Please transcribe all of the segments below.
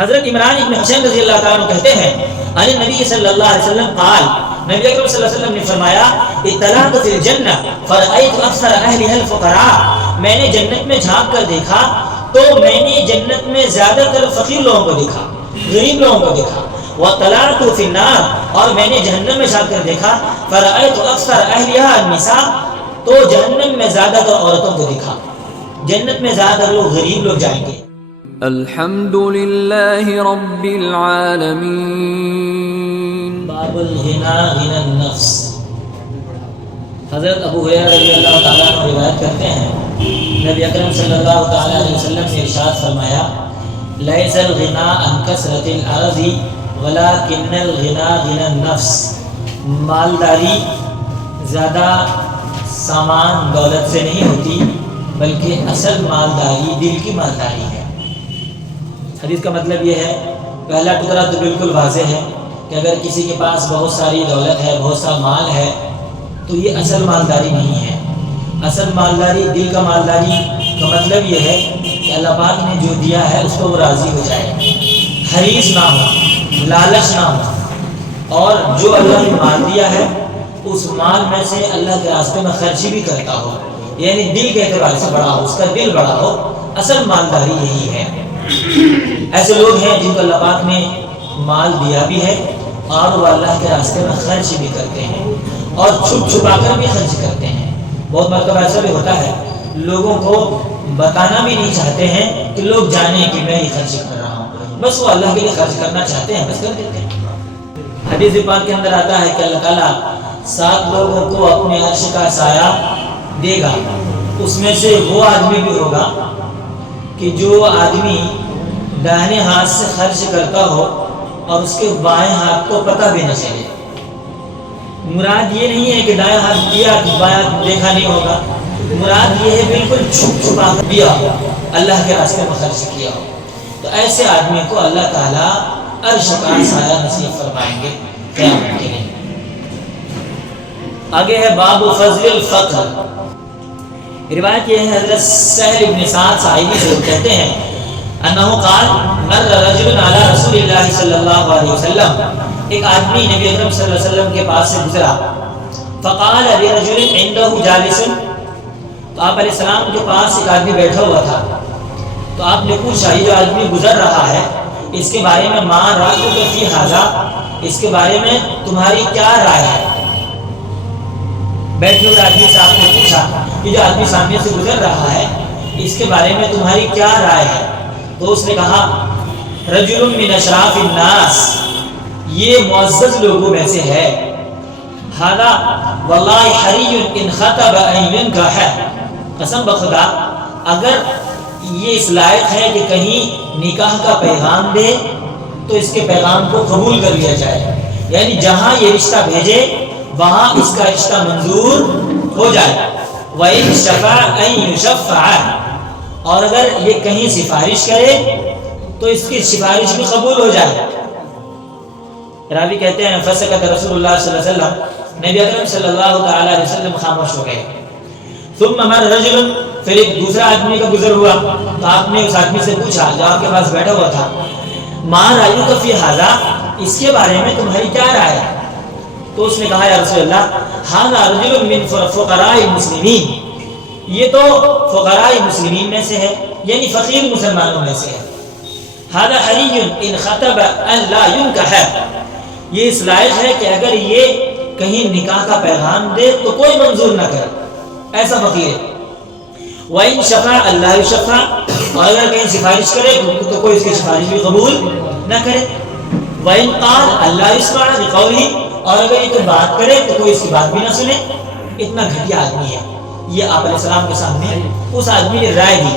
حضرت عمران ابن حسین رضی اللہ تعالیٰ عنہ کہتے ہیں ان نبی صلی اللہ علیہ وسلم قال، نبی اکرم صلی اللہ علیہ وسلم نے فرمایا اطلعت فی الجنہ فرأیت اکثر اہلها الفقراء، میں نے جنت میں جھانک کر دیکھا تو میں نے جنت میں زیادہ تر فقیر لوگوں کو دیکھا، غریب لوگوں کو دیکھا۔ وطلعت فی النار، اور میں نے جہنم میں جھانک کر دیکھا فرأیت اکثر اہلها النساء، تو جہنم میں زیادہ تر عورتوں کو دیکھا، جنت میں زیادہ تر لوگ غریب لوگ جائیں گے۔ الحمد للہ رب العالمین۔ باب الغنا غنى النفس۔ حضرت ابو ہریرہ رضی اللہ تعالیٰ عنہ روایت کرتے ہیں نبی اکرم صلی اللہ تعالیٰ علیہ وسلم نے ارشاد فرمایا لیس الغنا عن کثرت الارض ولکن الغنا غنى النفس، مالداری زیادہ سامان دولت سے نہیں ہوتی بلکہ اصل مالداری دل کی مالداری ہے۔ حدیث کا مطلب یہ ہے، پہلا ٹکڑا تو بالکل واضح ہے کہ اگر کسی کے پاس بہت ساری دولت ہے، بہت سا مال ہے، تو یہ اصل مالداری نہیں ہے۔ اصل مالداری دل کا مالداری کا مطلب یہ ہے کہ اللہ پاک نے جو دیا ہے اس کو وہ راضی ہو جائے، حریص نہ ہو، لالچ نہ ہو، اور جو اللہ نے مال دیا ہے اس مال میں سے اللہ کے راستے میں خرچ بھی کرتا ہو، یعنی دل کے اعتبار سے بڑا ہو، اس کا دل بڑا ہو۔ اصل مالداری یہی ہے۔ ایسے لوگ ہیں جن کو اللہ پاک نے مال دیا بھی ہے اور وہ اللہ کے راستے میں خرچ بھی کرتے ہیں اور چھپ چھپا کر بھی خرچ کرتے ہیں۔ بہت مرتبہ ایسا بھی ہوتا ہے لوگوں کو بتانا بھی نہیں چاہتے ہیں کہ لوگ جانیں کہ میں یہ خرچ کر رہا ہوں، بس وہ اللہ کے لیے خرچ کرنا چاہتے ہیں، بس کر دیتے ہیں۔ حدیث پاک کے اندر آتا ہے کہ اللہ تعالیٰ 7 لوگوں کو اپنے عرش کا سایہ دے گا، اس میں سے وہ آدمی بھی ہوگا کہ جو آدمی دائیں ہاتھ سے خرچ کرتا ہو اور اس کے بائیں ہاتھ کو پتہ بھی نہ چلے۔ مراد یہ نہیں ہے کہ دائیں ہاتھ دیا تو بائیں دیکھا نہیں ہوگا، مراد یہ ہے بالکل چھپ چھپا کر دیا ہو، اللہ کے راستے میں خرچ کیا ہو، تو ایسے آدمی کو اللہ تعالیٰ عرش کا سایہ نصیب فرمائیں گے قیامت کے دن۔ آگے ہے باب فضل الفقر۔ روایت یہ ہے حضرت سہل بن سعد صاحبی سے کہتے ہیں انہو قال مر رجل علی رسول اللہ صلی اللہ علیہ وسلم، ایک آدمی نبی اکرم صلی اللہ علیہ وسلم کے پاس سے گزرا، فقال لرجل عنده جالس، تو آپ علیہ السلام کے پاس ایک آدمی بیٹھا ہوا تھا، تو آپ نے پوچھا یہ جو آدمی گزر رہا ہے اس کے بارے میں ما رأیک فی ھذا، اس کے بارے میں تمہاری کیا رائے ہے؟ بیٹھے ہوئے آدمی سے آپ نے پوچھا کہ جو آدمی سامنے سے گزر رہا ہے اس کے بارے میں تمہاری کیا رائے ہے؟ تو اس نے کہا رجل من اشراف الناس، یہ معزز لوگوں میں سے ہے، ھذا واللہ حری ان خطب ان ينکح، قسم بخدا اگر یہ اس لائق ہے کہ کہیں نکاح کا پیغام دے تو اس کے پیغام کو قبول کر لیا جائے، یعنی جہاں یہ رشتہ بھیجے وہاں اس کا رشتہ منظور ہو جائے۔ وَإِنْ شَفَعَ أَنْ يُشَفَّعَ، اور اگر یہ کہیں سفارش کرے تو اس کی سفارش بھی قبول ہو جائے۔ راوی کہتے ہیں فسکت رسول اللہ صلی اللہ علیہ وسلم، نبی اکرم صلی اللہ تعالی علیہ وسلم خاموش ہو گئے۔ ثم مر رجل، پھر ایک دوسرا آدمی کا گزر ہوا تو آپ نے اس آدمی سے پوچھا جو آپ کے پاس بیٹھا ہوا تھا ما رأیک فی ھذا، اس کے بارے میں تمہاری کیا رائے ہے؟ تو اس نے کہا یا رسول اللہ ھذا رجل من فقراء المسلمین، یہ تو فقراء مسلمین میں سے ہے، یعنی فقیر مسلمانوں میں سے ہے۔ ھذا حری ان خطب ان لا ينکح، یہ اس لائق ہے کہ اگر یہ کہیں نکاح کا پیغام دے تو کوئی منظور نہ کرے، ایسا فقیر ہے۔ وَإِنْ شَفَعَ أَنْ لَا يُشَفَّعَ، اور اگر کہیں سفارش کرے تو کوئی اس کی سفارش بھی قبول نہ کرے۔ وَإِنْ قَالَ أَنْ لَا يُسْمَعَ بِقَوْلِهِ، اور اگر یہ کوئی بات کرے تو کوئی اس کی بات بھی نہ سنے۔ اتنا گھٹیا آدمی ہے یہ۔ آپ علیہ السلام کے سامنے اس آدمی نے رائے دی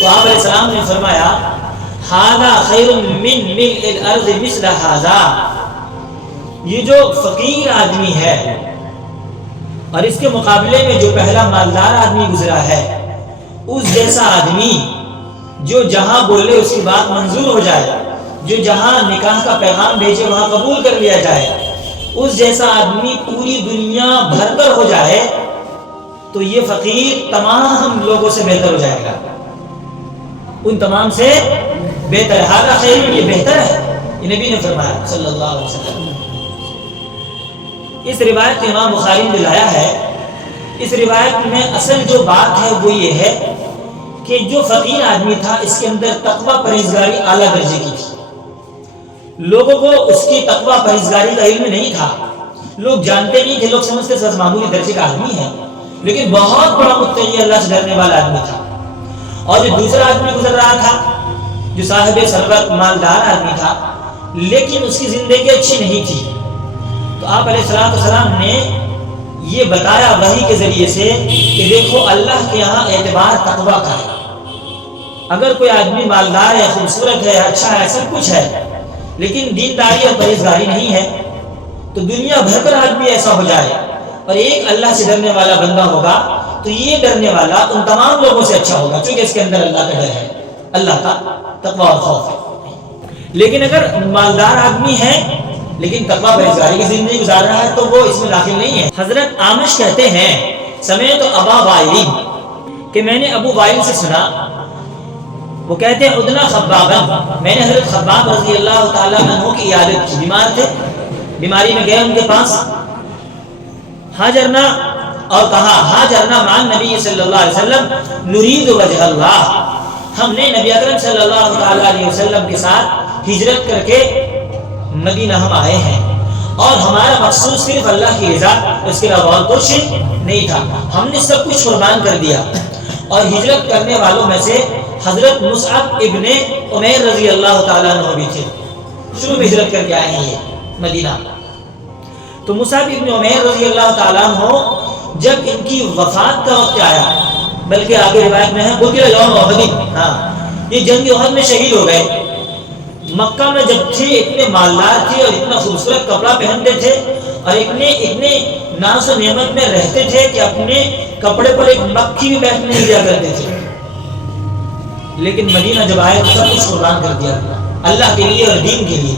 تو آپ علیہ السلام نے فرمایا ھذا خیر من ملء الارض مثل ھذا، یہ جو فقیر آدمی ہے اور اس کے مقابلے میں جو پہلا مالدار آدمی گزرا ہے، اس جیسا آدمی جو جہاں بولے اس کی بات منظور ہو جائے، جو جہاں نکاح کا پیغام بھیجے وہاں قبول کر لیا جائے، اس جیسا آدمی پوری دنیا بھر کر ہو جائے تو یہ فقیر تمام لوگوں سے بہتر ہو جائے گا، ان تمام سے بہتر ہے، ھذا خیر، یہ بہتر ہے، یہ نبی نے فرمایا صلی اللہ علیہ وسلم۔ اس روایت کو امام بخاری نے لایا ہے۔ اس روایت میں اصل جو بات ہے وہ یہ ہے کہ جو فقیر آدمی تھا اس کے اندر تقوی پرہیزگاری اعلیٰ درجے کی تھی۔ لوگوں کو اس کی تقوی پرہیزگاری کا علم نہیں تھا، لوگ جانتے نہیں تھے، لوگ سمجھتے تھے معمولی درجے کا آدمی ہے، لیکن بہت بڑا متقی اللہ سے ڈرنے والا آدمی تھا۔ اور جو دوسرا آدمی گزر رہا تھا جو صاحب ثروت مالدار آدمی تھا، لیکن اس کی زندگی اچھی نہیں تھی، تو آپ علیہ السلام نے یہ بتایا وحی کے ذریعے سے کہ دیکھو اللہ کے یہاں اعتبار تقوی کا ہے۔ اگر کوئی آدمی مالدار ہے، خوبصورت ہے، اچھا ہے، سب کچھ ہے، لیکن دینداری اور پرہیزگاری نہیں ہے، تو دنیا بھر کر آدمی ایسا ہو جائے اور ایک اللہ سے ڈرنے والا بندہ ہوگا تو یہ ڈرنے والا ان تمام لوگوں سے اچھا ہوگا، چونکہ اس کے اندر اللہ کا ڈر ہے، اللہ کا تقوی اور خوف ہے۔ لیکن اگر مالدار آدمی ہے لیکن تقوی پرہیزگاری کی زندگی گزار رہا ہے تو وہ اس میں داخل نہیں ہے۔ حضرت عامش کہتے ہیں سمعت ابا وائل، کہ میں نے ابو وائل سے سنا، وہ کہتے ہیں ادنا خبابا، میں نے حضرت خباب رضی اللہ تعالیٰ عنہ کی عیادت کی، بیمار تھے، بیماری میں گئے ان کے پاس، ہاجرنا، اور کہا ہاجرنا مع نبی صلی اللہ علیہ وسلم نرید وجہ اللہ، ہم نے نبی اکرم صلی اللہ علیہ وسلم کے ساتھ ہجرت کر کے مدینہ ہم آئے ہیں، اور ہمارا مقصود صرف اللہ کی رضا، اس کے علاوہ اور کچھ نہیں تھا، ہم نے سب کچھ قربان کر دیا۔ اور ہجرت کرنے والوں میں سے حضرت مصعب ابن عمیر رضی اللہ تعالیٰ عنہ بھی تھے، شروع میں ہجرت کر کے آئے ہیں یہ مدینہ۔ تو مصعب ابن عمیر رضی اللہ تعالیٰ عنہ جب ان کی وفات کا وقت آیا، بلکہ آگے روایت میں ہے قتل یوم احد، ہاں یہ جنگ احد میں شہید ہو گئے۔ مکہ میں جب تھے اتنے مالدار تھے اور اتنا خوبصورت کپڑا پہنتے تھے اور اتنے ناز و نعمت میں رہتے تھے کہ اپنے کپڑے پر ایک مکھی بھی بیٹھنے نہیں دیا کرتے تھے، لیکن مدینہ جب آئے تو سب کچھ قربان کر دیا اللہ کے لیے اور دین کے لیے۔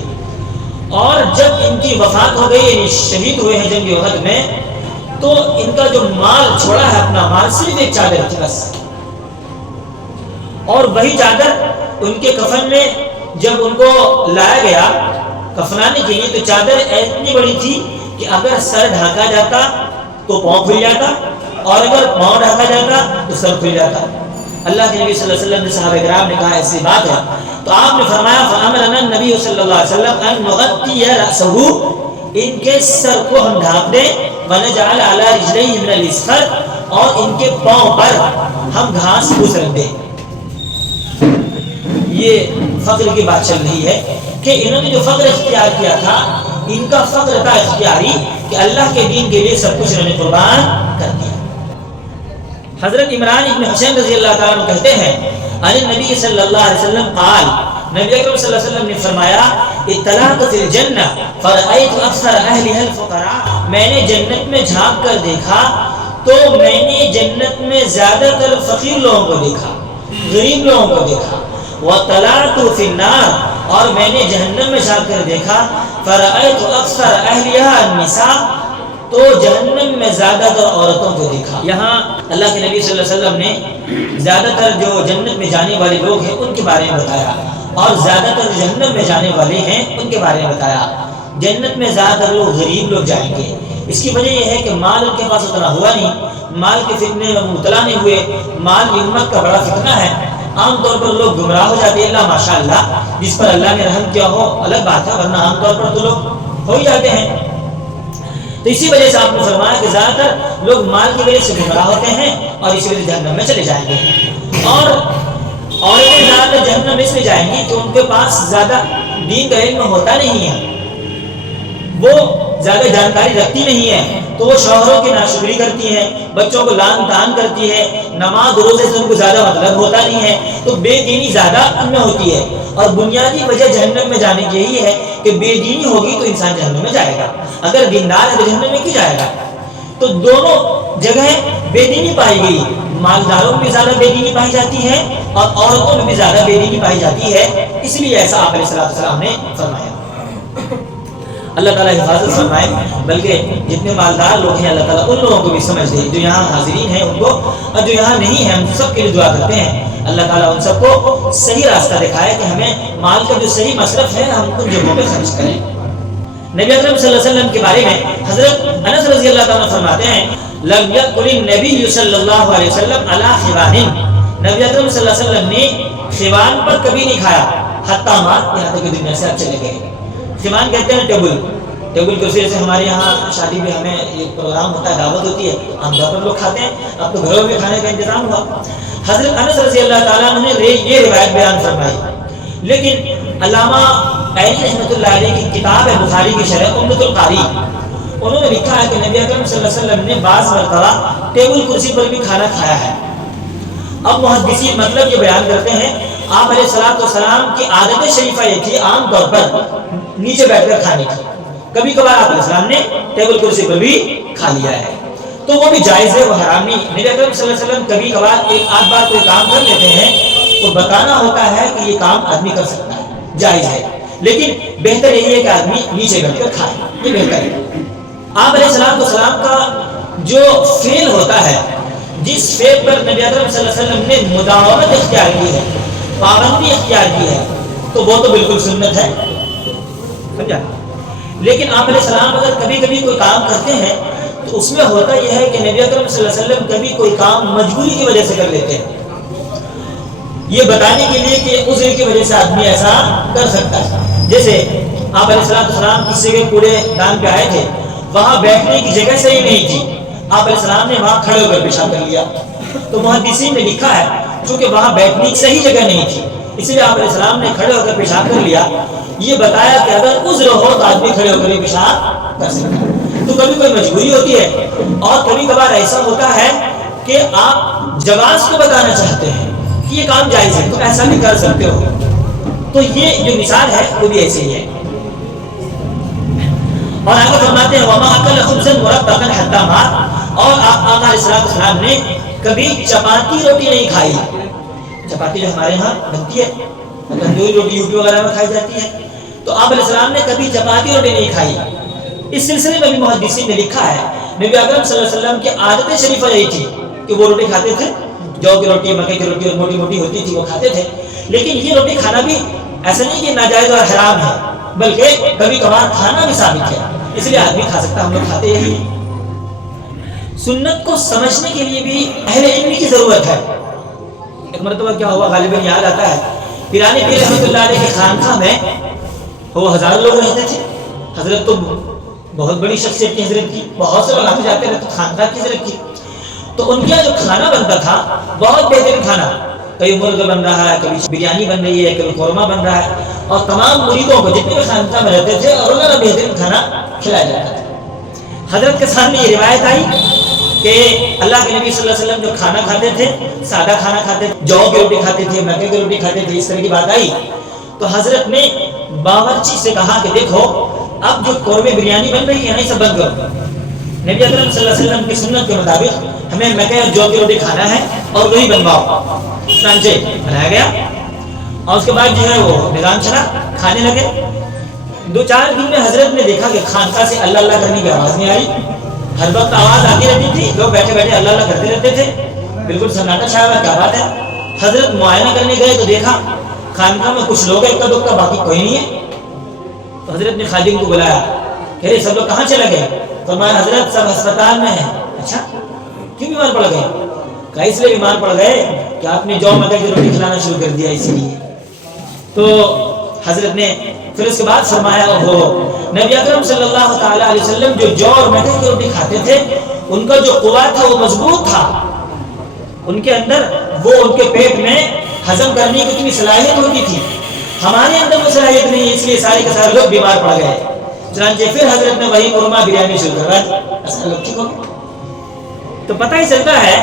اور جب ان کی وفات ہو گئی، یعنی شہید ہوئے ہیں جنگ احد میں، تو ان کا جو مال چھوڑا ہے اپنا مال صرف ایک چادر تھی بس، اور وہی چادر ان کے کفن میں جب ان کو لایا گیا کفنانے کے لیے تو چادر اتنی بڑی تھی کہ اگر سر ڈھانکا جاتا تو پاؤں کھل جاتا، اور اگر پاؤں ڈھانکا جاتا تو سر کھل جاتا۔ اللہ کے نبی صلی اللہ علیہ وسلم نے صحابہ کرام نے کہا ایسی بات ہے، تو آپ نے فرمایا فَأَمَرَنَا النَّبِيُّ صلی اللہ علیہ وسلم أَن نُغَطِّيَ رَأْسَهُ، ان کے سر کو ہم ڈھانپ دیں، وَنَجْعَلَ عَلَى رِجْلَيْهِ مِنَ الْإِسْخَرِ، اور ان کے پاؤں پر ہم گھاس پھوس رکھ دیں۔ یہ فقر کی بات چل رہی ہے کہ انہوں نے جو فقر اختیار کیا تھا، ان کا فقر تھا اختیاری کہ اللہ کے دین کے لیے سب کچھ انہوں نے قربان کر دیا۔ حضرت عمران ابن حسین رضی اللہ تعالیٰ عنہ کہتے ہیں ان نبی صلی اللہ علیہ وسلم قال، نبی اکرم صلی اللہ علیہ وسلم نے فرمایا اطلعت فی الجنہ فرأیت اکثر اہلها الفقراء، میں نے جنت میں جھانک کر دیکھا تو میں نے جنت میں زیادہ تر فقیر لوگوں کو دیکھا، غریب لوگوں کو دیکھا۔ وَطَلَعْتُ فِي النَّارِ، اور میں نے جہنم میں جا کر دیکھا، فَرَأَيْتُ أَكْثَرَ أَهْلِهَا النِّسَاء، تو جہنم میں زیادہ تر عورتوں کو دیکھا۔ یہاں اللہ کے نبی صلی اللہ علیہ وسلم نے زیادہ تر جو جنت میں جانے والے لوگ ہیں ان کے بارے میں بتایا، اور زیادہ تر جہنم میں جانے والے ہیں ان کے بارے میں بتایا۔ جنت میں زیادہ تر لوگ غریب لوگ جائیں گے، اس کی وجہ یہ ہے کہ مال ان کے پاس اتنا ہوا نہیں، مال کے فتنے میں مبتلا نہیں ہوئے، مال امت کا بڑا فتنہ ہے، عام طور پر لوگ گمراہ ہو جاتے ہیں، اللہ ماشاء اللہ جس پر اللہ نے رحم کیا ہو الگ بات ہے، ورنہ عام طور پر تو لوگ ہو ہی جاتے ہیں۔ تو اسی وجہ سے آپ نے فرمایا کہ زیادہ تر لوگ مال کی وجہ سے گمراہ ہوتے ہیں اور اسی وجہ سے جہنم میں چلے جائیں گے، اور عورتیں زیادہ تر جہنم میں اس لیے جائیں گی کہ ان کے پاس زیادہ دین کا علم ہوتا نہیں ہے، وہ زیادہ جانکاری رکھتی نہیں ہے، تو وہ شوہروں کی ناشکری کرتی ہیں، بچوں کو لان تان کرتی ہے، نماز روزے سے ان کو زیادہ مطلب ہوتا نہیں ہے، تو بے دینی زیادہ ان میں ہوتی ہے، اور بنیادی وجہ جہنم میں جانے کی یہی ہے کہ بے دینی ہوگی تو انسان جہنم میں جائے گا، اگر دیندار ہے تو جہنم میں کیوں جائے گا؟ تو دونوں جگہ بے دینی پائی گئی، مالداروں میں بھی زیادہ بے دینی پائی جاتی ہے اور عورتوں میں بھی زیادہ بے دینی پائی جاتی ہے، اس لیے ایسا آپ علیہ السلام نے فرمایا۔ اللہ تعالیٰ حفاظت فرمائے، بلکہ جتنے مالدار لوگ ہیں اللہ تعالیٰ ان لوگوں کو بھی سمجھ دے جو یہاں حاضرین ہیں ان کو، اور جو یہاں نہیں ہیں ہم سب کے لیے دعا کرتے ہیں اللہ تعالیٰ ان سب کو صحیح راستہ دکھائے کہ ہمیں مال کا جو صحیح مصرف ہے ہم ان جگہوں پہ خرچ کریں۔ نبی اکرم صلی اللہ علیہ وسلم کے بارے میں حضرت انس رضی اللہ تعالیٰ فرماتے ہیں لم یأکل النبی صلی اللہ علیہ وسلم علی خوان، نبی اکرم صلی اللہ علیہ وسلم نے خوان پر کبھی نہیں کھایا حتی مات، یہاں تک کہ دنیا سے اب چلے گئے۔ خوان کہتے ہیں ٹیبل کرسی، جیسے ہمارے یہاں شادی میں ہمیں ایک پروگرام ہوتا ہے، دعوت ہوتی ہے، عام طور پر لوگ کھاتے ہیں، اب تو گھروں میں کھانے کا انتظام ہوا۔ حضرت انس رضی اللہ تعالیٰ نے یہ روایت بیان فرمائی، لیکن علامہ عینی رحمۃ اللہ علیہ کی کتاب ہے بخاری کی شرح عمدۃ القاری، انہوں نے لکھا ہے کہ نبی اکرم صلی اللہ علیہ وسلم نے بعض مرتبہ ٹیبل کرسی پر بھی کھانا کھایا ہے۔ اب محدثین مطلب یہ بیان کرتے ہیں آپ علیہ الصلوۃ والسلام کی عادت شریفہ یہ تھی عام طور پر نیچے بیٹھ کر کھانے کی، کبھی کبھار آپ علیہ السلام نے ٹیبل کرسی پر بھی کھا لیا ہے، تو وہ بھی جائز ہے، وہ حرام نہیں۔ نبی اکرم صلی اللہ علیہ وسلم کبھی کبھار ایک آدھ بار کوئی کام کر لیتے ہیں تو بتانا ہوتا ہے کہ یہ کام آدمی کر سکتا ہے، جائز ہے، لیکن بہتر یہی ہے کہ آدمی نیچے بیٹھ کر کھائے، یہ بہتر ہے۔ آپ علیہ السلام کا جو فعل ہوتا ہے، جس فعل پر نبی اکرم صلی اللہ علیہ وسلم نے مداومت اختیار کی ہے، پابندی اختیار کی ہے، تو وہ تو بالکل سنت ہے، سمجھا؟ لیکن آپ علیہ السلام اگر کبھی کبھی کوئی کام کرتے ہیں تو اس میں ہوتا یہ ہے کہ نبی اکرم صلی اللہ علیہ وسلم کبھی کوئی کام مجبوری کی وجہ سے کر لیتے ہیں، یہ بتانے کے لیے کہ عذر کی وجہ سے آدمی ایسا کر سکتا ہے۔ جیسے آپ علیہ السلام کسی کے کوڑے دان پہ آئے تھے، وہاں بیٹھنے کی جگہ صحیح نہیں تھی، آپ علیہ السلام نے وہاں کھڑے ہو کر پیشاب کر لیا، تو محدثین نے لکھا ہے چونکہ وہاں بیٹھنے کی صحیح جگہ نہیں تھی، اس لیے آپ علیہ السلام نے کھڑے ہو کر پیشاب کر لیا۔ یہ بتایا کہ اگر عذر ہو تو آدمی کھڑے ہو کر پیشاب کر سکتا ہے، تو کبھی کوئی مجبوری ہوتی ہے، اور کبھی کبھار ایسا ہوتا ہے کہ آپ جواز کو بتانا چاہتے ہیں کہ یہ کام جائز ہے، تو ایسا بھی کر سکتے ہو، تو یہ جو مثال ہے وہ بھی ایسے ہی ہے۔ اور آگے فرماتے ہیں وما اکل خبزا مربعا حتى مات، اور آپ آقا علیہ السلام نے کبھی چپاتی روٹی نہیں کھائی، چپاتی جو ہمارے ہاں بنتی ہے، تندوری روٹی یوپی وغیرہ میں کھائی جاتی ہے، تو آپ علیہ السلام نے کبھی چپاتی روٹی نہیں کھائی۔ اس سلسلے میں بھی محدثین نے لکھا ہے نبی اکرم صلی اللہ علیہ وسلم کی عادت شریفہ یہی تھی کہ وہ روٹی کھاتے تھے، جو کی روٹی، مکئی کی روٹی اور موٹی موٹی ہوتی تھی وہ کھاتے تھے، لیکن یہ روٹی کھانا بھی ایسا نہیں کہ ناجائز اور حرام ہے، بلکہ کبھی کبھار کھانا بھی ثابت ہے، اس لیے آدمی کھا سکتا، ہم لوگ کھاتے یہی ہیں۔ سنت کو سمجھنے کے لیے بھی اہل علم کی ضرورت ہے۔ ایک مرتبہ کیا ہوا، غالباً یاد آتا ہے، پیرانی پیر رحمۃ اللہ علیہ کے خانقاہ میں وہ ہزاروں لوگ رہتے تھے، حضرت تو بہت بڑی شخصیت کی، حضرت کی بہت سے لوگ آتے جاتے رہتے، خانقاہ کی حضرت کی، تو ان کا جو کھانا بنتا تھا بہت بہترین کھانا، کبھی مرغ بن رہا ہے، کبھی بریانی بن رہی ہے، کبھی قورمہ بن رہا ہے، اور تمام مریدوں کو جتنے بھی خانقاہ میں رہتے تھے اور انہوں نے بہترین کھانا کھلایا جاتا تھا۔ حضرت کے سامنے یہ روایت آئی کہ اللہ کے نبی صلی اللہ علیہ وسلم جو کھانا کھاتے تھے، سادہ کھانا کھاتے تھے، جو کی روٹی کھاتے تھے، مکے کی روٹی کھاتے تھے، اس طرح کی بات آئی تو حضرت نے باورچی سے کہا کہ دیکھو اب جو قورمے بریانی بن رہی ہے نا، یہ سب بند کرو۔ نبی اکرم صلی اللہ علیہ وسلم کی سنت کے مطابق ہمیں مکے اور جو کی روٹی کھانا ہے اور وہی بنواؤ، چنانچہ بنایا گیا، اور اس کے بعد جو ہے وہ نظام چلا، کھانے لگے۔ 2-4 دن میں حضرت نے دیکھا کہ خانقاہ سے اللہ اللہ کرنے کی آواز نہیں آئی، ہر وقت آواز آتی رہتی تھی، لوگ بیٹھے بیٹھے اللہ اللہ کرتے رہتے تھے، بالکل سناٹا چھایا ہوا، کیا بات ہے۔ حضرت معائنہ کرنے گئے تو دیکھا خانقاہ میں کچھ لوگ اکا دکا، باقی کوئی نہیں ہے۔ تو حضرت نے خادم کو بلایا کہ سب لوگ کہاں چلے گئے؟ فرمایا حضرت سب ہسپتال میں ہیں۔ اچھا کیوں بیمار پڑ گئے؟ کہا اس لیے بیمار پڑ گئے کہ آپ نے جو مکے کی روٹی کھلانا شروع کر دیا، اسی لیے۔ تو حضرت نے پھر اس کے بعد فرمایا وہ نبی اکرم صلی اللہ تعالی علیہ وسلم جو اور مکے کی روٹی کھاتے تھے، ان کا جو قوت تھا وہ مضبوط تھا، ان کے اندر وہ ان کے پیٹ میں ہضم کرنے کی اتنی صلاحیت ہوتی تھی، ہمارے اندر وہ صلاحیت نہیں ہے، اس لیے سارے کے سارے لوگ بیمار پڑ گئے۔ چنانچہ پھر حضرت نے وہی قورمہ بریانی شروع کروا دی، ایسا لوگ ٹھیک ہو۔ تو پتہ ہی چلتا ہے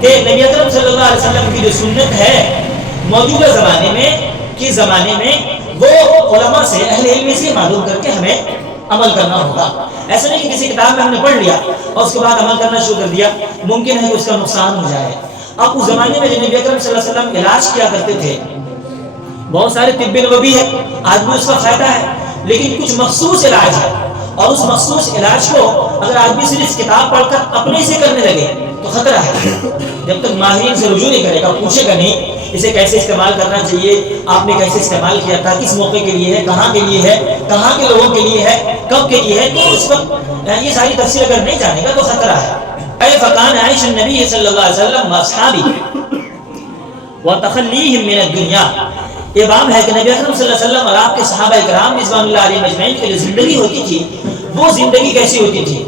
کہ نبی اکرم صلی اللہ علیہ وسلم کی جو سنت ہے موجودہ زمانے میں وہ علماء سے، اہل علم سے معلوم کر کے ہمیں عمل کرنا ہوگا۔ ایسا نہیں کہ کسی کتاب میں ہم نے پڑھ لیا اور اس کے بعد عمل کرنا شروع کر دیا، ممکن ہے کہ اس کا نقصان ہو جائے۔ اب اس زمانے میں جو نبی اکرم صلی اللہ علیہ وسلم علاج کیا کرتے تھے، بہت سارے طب نبوی ہے، آدمی اس کا فائدہ ہے، لیکن کچھ مخصوص علاج ہے، اور اس مخصوص علاج کو اگر آدمی صرف کتاب پڑھ کر اپنے سے کرنے لگے تو خطرہ ہے۔ جب تک ماہرین سے رجوع نہیں کرے گا، پوچھے گا نہیں اسے کیسے استعمال کرنا چاہیے، آپ نے کیسے استعمال کیا تھا، کس موقع کے لیے ہے، کہاں کے لیے ہے، کہاں کے لوگوں کے لیے ہے، کب کے لیے ہے، تو اس وقت یہ ساری تفصیل اگر نہیں جانے گا تو خطرہ ہے۔ اے فکان عائش النبی صلی اللہ علیہ وسلم واصحابی وتخلیہم من الدنیا، یہ باب ہے کہ نبی اکرم صلی اللہ علیہ وسلم اور آپ کے صحابہ کرام رضوان اللہ علیہم اجمعین کی جو زندگی ہوتی تھی وہ زندگی کیسی ہوتی تھی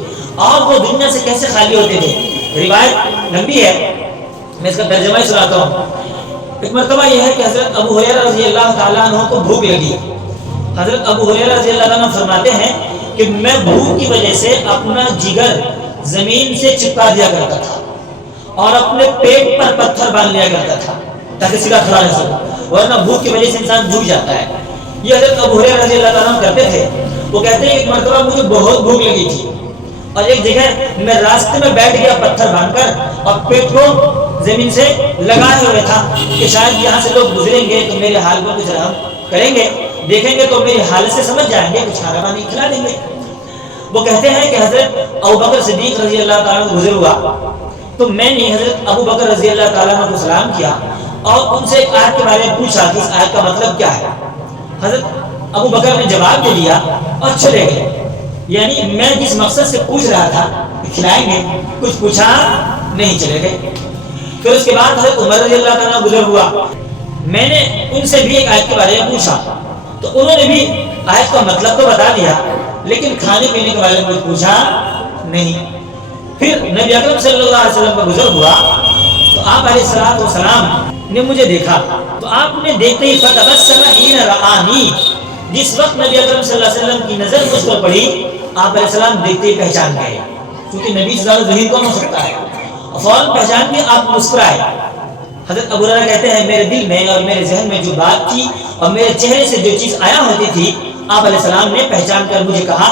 اور وہ دنیا سے کیسے خالی ہوتے تھے۔ روایت لمبی ہے، میں اس کا ترجمہ ہی سناتا ہوں۔ ایک مرتبہ یہ ہے کہ حضرت ابو ہریرہ رضی اللہ تعالیٰ عنہ کو بھوک لگی۔ حضرت ابو ہریرہ رضی اللہ عنہ فرماتے ہیں کہ میں بھوک کی وجہ سے اپنا جگر زمین سے چپکا دیا کرتا تھا اور اپنے پیٹ پر پتھر باندھ لیا کرتا تھا تاکہ سیدھا کھڑا رہ سکوں، ورنہ بھوک کی وجہ سے انسان جھک جاتا ہے۔ یہ حضرت ابو ہریرہ رضی اللہ عنہ کرتے تھے۔ وہ کہتے ہیں ایک مرتبہ مجھے بہت بھوک لگی تھی اور ایک جگہ میں راستے میں بیٹھ گیا پتھر باندھ کر اور پیٹ کو زمین سے لگائے ہوئے تھا کہ شاید یہاں سے لوگ گزریں گے تو میرے حال کو کچھ رحم کریں گے، دیکھیں گے تو میری حالت سے سمجھ جائیں گے، کچھ کھانا پانی کھلا دیں گے۔ وہ کہتے ہیں کہ حضرت ابوبکر صدیق رضی اللہ تعالیٰ عنہ گزر ہوا تو میں نے حضرت ابوبکر رضی اللہ تعالیٰ عنہ کو سلام کیا اور ان سے ایک آیت کے بارے میں پوچھا کہ اس آیت کا مطلب کیا ہے۔ حضرت ابوبکر نے جواب دے دیا اور چلے گئے، یعنی میں جس مقصد سے پوچھ رہا تھا کہ کھلائیں گے، کچھ پوچھا نہیں، چلے گئے۔ پھر اس کے بعد حضرت عمر رضی اللہ تعالیٰ گزر ہوا، میں نے ان سے بھی ایک آیت کے بارے میں پوچھا تو انہوں نے بھی آیت کا مطلب تو بتا دیا لیکن کھانے پینے کے بارے میں کچھ پوچھا نہیں۔ پھر نبی اکرم صلی اللہ علیہ وسلم کا گزر ہوا تو آپ علیہ السلام نے مجھے دیکھا تو آپ نے دیکھتے ہی فتبسم حین رآنی، جس وقت نبی اکرم صلی اللہ علیہ وسلم کی نظر مجھ پر پڑی آپ علیہ السلام دیکھتے ہی پہچان گئے، کیونکہ نبی سے زیادہ ذہین کون ہو سکتا ہے، فوراً پہچان کے آپ مسکرائے۔ حضرت ابو ہریرہ کہتے ہیں میرے دل میں اور میرے ذہن میں جو بات تھی اور میرے چہرے سے جو چیز آیا ہوتی تھی، آپ علیہ السلام نے پہچان کر مجھے کہا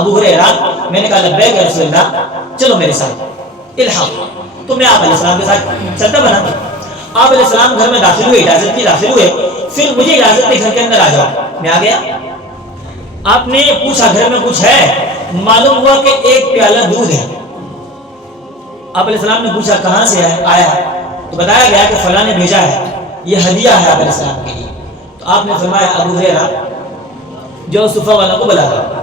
ابو ہریرہ، میں نے کہا لبیک یا رسول اللہ، چلو میرے ساتھ الحق، تو میں آپ علیہ السلام کے ساتھ چلتا بنا۔ آپ علیہ السلام گھر میں داخل ہوئے، اجازت کی داخل ہوئے، پھر مجھے اجازت دی گھر کے اندر آ جاؤ، میں آ گیا۔ آپ نے پوچھا گھر میں کچھ ہے، معلوم ہوا کہ ایک پیالہ دودھ ہے۔ آپ علیہ السلام نے پوچھا کہاں سے آیا ہے، تو بتایا گیا کہ فلاں نے بھیجا ہے، یہ ہدیہ ہے آپ علیہ السلام کے لیے۔ تو آپ نے فرمایا ابو ہریرہ جو صفہ والا کو بلا رہا۔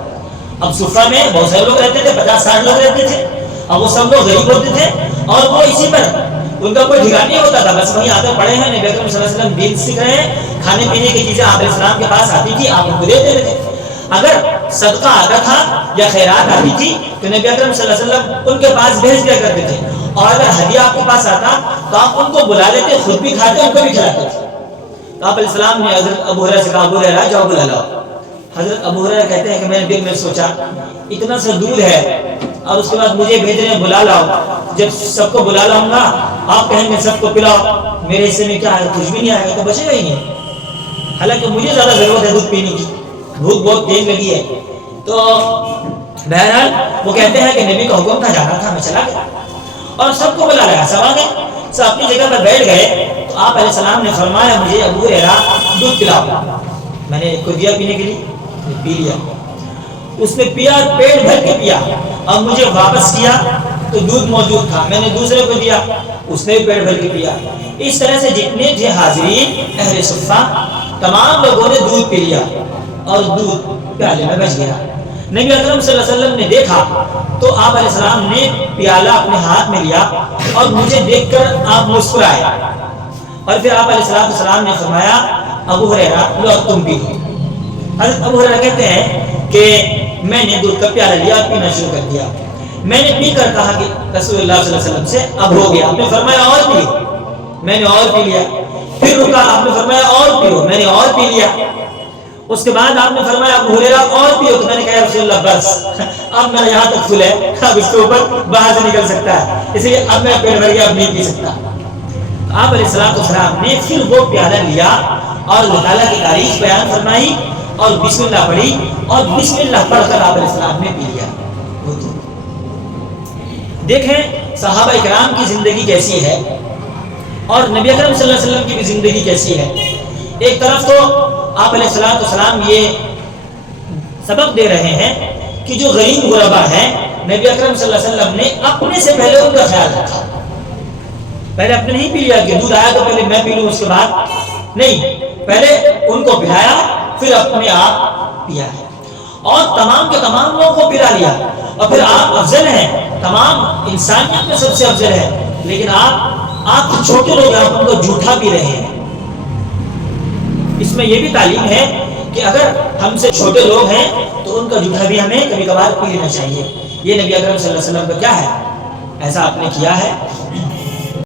اب صفہ میں بہت سارے لوگ رہتے تھے، 50-60 لوگ رہتے تھے، اب وہ سب لوگ غریب ہوتے تھے اور وہ اسی پر ان کا کوئی ٹھکانا نہیں ہوتا تھا، بس وہیں آ کر پڑے ہیں، نبی اکرم صلی اللہ علیہ وسلم دین سیکھ رہے ہیں، کھانے پینے کی چیزیں آپ علیہ السلام کے پاس آتی تھی، آپ ان کو دیتے رہتے۔ اگر صدقہ آتا تھا یا خیرات آتی تھی تو نبی اکرم صلی اللہ علیہ وسلم ان کے پاس بھیج دیا کرتے تھے، اور اگر ہدیہ آپ کے پاس آتا تو آپ ان کو بلا لیتے، خود بھی کھاتے ان کو بھی کھلاتے تھے۔ تو آپ علیہ السلام نے حضرت ابو ہریرہ سے کہا ابو ہریرہ جاؤ بلا لاؤ۔ حضرت ابو ہریرہ کہتے ہیں کہ میں نے دل میں سوچا اتنا سا دودھ ہے اور اس کے بعد مجھے بھیج رہے ہیں بلا لاؤ، جب سب کو بلا لاؤں گا آپ کہیں گے سب کو پلاؤ، میرے حصے میں کیا ہے، کچھ بھی نہیں آئے گا تو بچے گا ہی نہیں، حالانکہ مجھے زیادہ ضرورت ہے دودھ پینے کی، بھوک بہت تیز لگی ہے۔ تو بہرحال وہ کہتے ہیں کہ نبی کا حکم تھا، جانا تھا، میں چلا گیا اور سب کو بلا لایا، سب آ گئے، سب اپنی جگہ پر بیٹھ گئے۔ تو آپ علیہ السلام نے فرمایا مجھے ابو ہریرہ دودھ پلاؤ، میں نے کو دیا پینے کے لیے، پی لیا، اس نے پیا، پیٹ بھر کے پیا، اور مجھے واپس کیا تو دودھ موجود تھا، میں نے دوسرے کو دیا، اس نے بھی پیٹ بھر کے پیا۔ اس طرح سے جتنے تھے حاضرین اہل صفہ تمام لوگوں نے دودھ پی لیا اور دودھ پیالے میں بچ گیا۔ نبی اکرم صلی اللہ علیہ وسلم نے دیکھا تو آپ علیہ السلام نے پیالہ اپنے ہاتھ میں لیا اور مجھے دیکھ کر آپ مسکرائے، اور پھر آپ علیہ السلام نے فرمایا ابو ہریرہ لو تم بھی۔ حضرت ابو ہریرہ کہتے ہیں کہ میں نے دودھ کا پیالہ لیا اور پینا شروع کر دیا، میں نے پی کر کہا کہ رسول اللہ صلی اللہ علیہ وسلم سے اب ہو گیا، آپ نے فرمایا اور پی، میں نے اور پی لیا، پھر رکا، آپ نے فرمایا اور پیو، میں نے اور پی لیا، اس کے بعد آپ نے فرمایا ابو ہریرہ اور پیو، تو میں نے کہا رسول اللہ بس اب میرا یہاں تک فل ہے، اب اس کے اوپر باہر سے نکل سکتا ہے، اس لیے اب میں پیٹ بھر گیا، اب نہیں پی سکتا۔ آپ علیہ السلام نے پھر وہ پیالہ لیا اور اللہ تعالیٰ کی تعریف بیان فرمائی اور بسم اللہ پڑھی اور بسم اللہ پڑھ کر آپ علیہ السلام نے پی لیا۔ دیکھیں صحابہ اکرام کی زندگی کیسی ہے اور نبی اکرم صلی اللہ علیہ وسلم کی بھی زندگی کیسی ہے۔ ایک طرف تو آپ علیہ السلام یہ سبق دے رہے ہیں کہ جو غریب غربا ہیں نبی اکرم صلی اللہ علیہ وسلم نے اپنے سے پہلے ان کا خیال رکھا، پہلے اپنے نہیں پی لیا کہ دودھ آیا تو پہلے میں پی لوں اس کے بعد نہیں، پہلے ان کو پلایا پھر اپنے آپ پیا ہے، اور تمام کے تمام لوگوں کو پلا لیا، اور پھر آپ افضل ہیں، تمام انسانیت میں سب سے افضل ہے، لیکن آپ چھوٹے لوگ ہیں، آپ ان کو جھوٹا پی رہے ہیں۔ اس میں یہ بھی تعلیم ہے کہ اگر ہم سے چھوٹے لوگ ہیں تو ان کا جھوٹا بھی ہمیں کبھی کبھار پی لینا چاہیے۔ یہ نبی اکرم صلی اللہ علیہ وسلم کا کیا ہے، ایسا آپ نے کیا ہے۔